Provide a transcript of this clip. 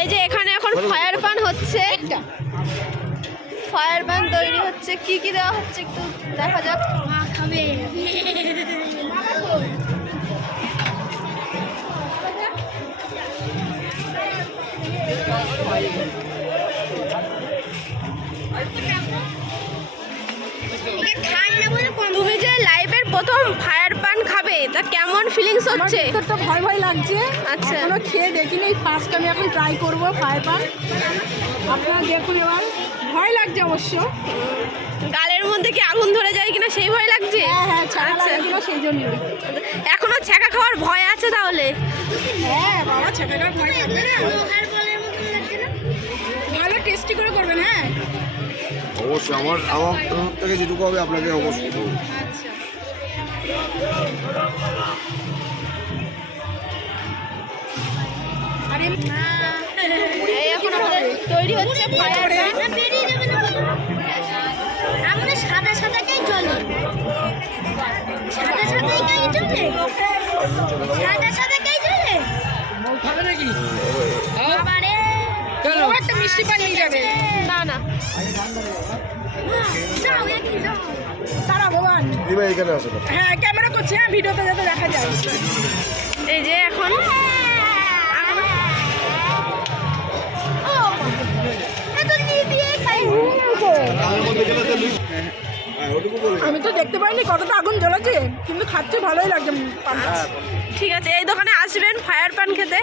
এই যে এখানে এখন ফায়ার পান হচ্ছে, ফায়ার পান তৈরি হচ্ছে। কি কি দেওয়া হচ্ছে একটু দেখা যাক। খাবে তুমি যে লাইভের প্রথম ফায়ার পান খাবে তা কেমন ফিলিংস হচ্ছে? তো ভয় ভয় লাগছে। আচ্ছা। এখনো খেয়ে দেখিনি, ফার্স্ট আমি এখন ট্রাই করবো ফায়ার পান। আপনারা দেখুন, এবার ভয় লাগছে অবশ্য। গালের মধ্যে কি আগুন ধরে যায় কিনা সেই ভয় লাগছে? হ্যাঁ ছাড়া আচ্ছা। লাগছিল সেই জন্য। এখনো ছ্যাঁকা খাওয়ার ভয় আছে তাহলে? হ্যাঁ বাবা, ছেলেটার ভয় থাকবে না। ভালো টেস্টি করে করবেন। হ্যাঁ অবশ্যই আমার তরফ থেকে যেটুকু হবে আপনাকে অবশ্যই দেবো। আচ্ছা। আরে এই এখন আমাদের তৈরি হচ্ছে ফায়ার পান। আমরা সাদা সাদাটাই চলে, সাদা সাদাটাই চলে, সাদা সাদাটাই চলে। বাবারে ও একটা মিষ্টি পান নিয়ে যাবে। না না, যাও একই যাও। তারা ভগবান। দিবা এখানে আসো না। হ্যাঁ ক্যামেরা করছি, হ্যাঁ ভিডিওতে যাতে দেখা যায়। এই যে এখন আমি তো দেখতে পাইনি কতটা আগুন জ্বলেছে, কিন্তু খাচ্ছে ভালোই লাগছে পানটা। ঠিক আছে, এই দোকানে আসবেন ফায়ার পান খেতে।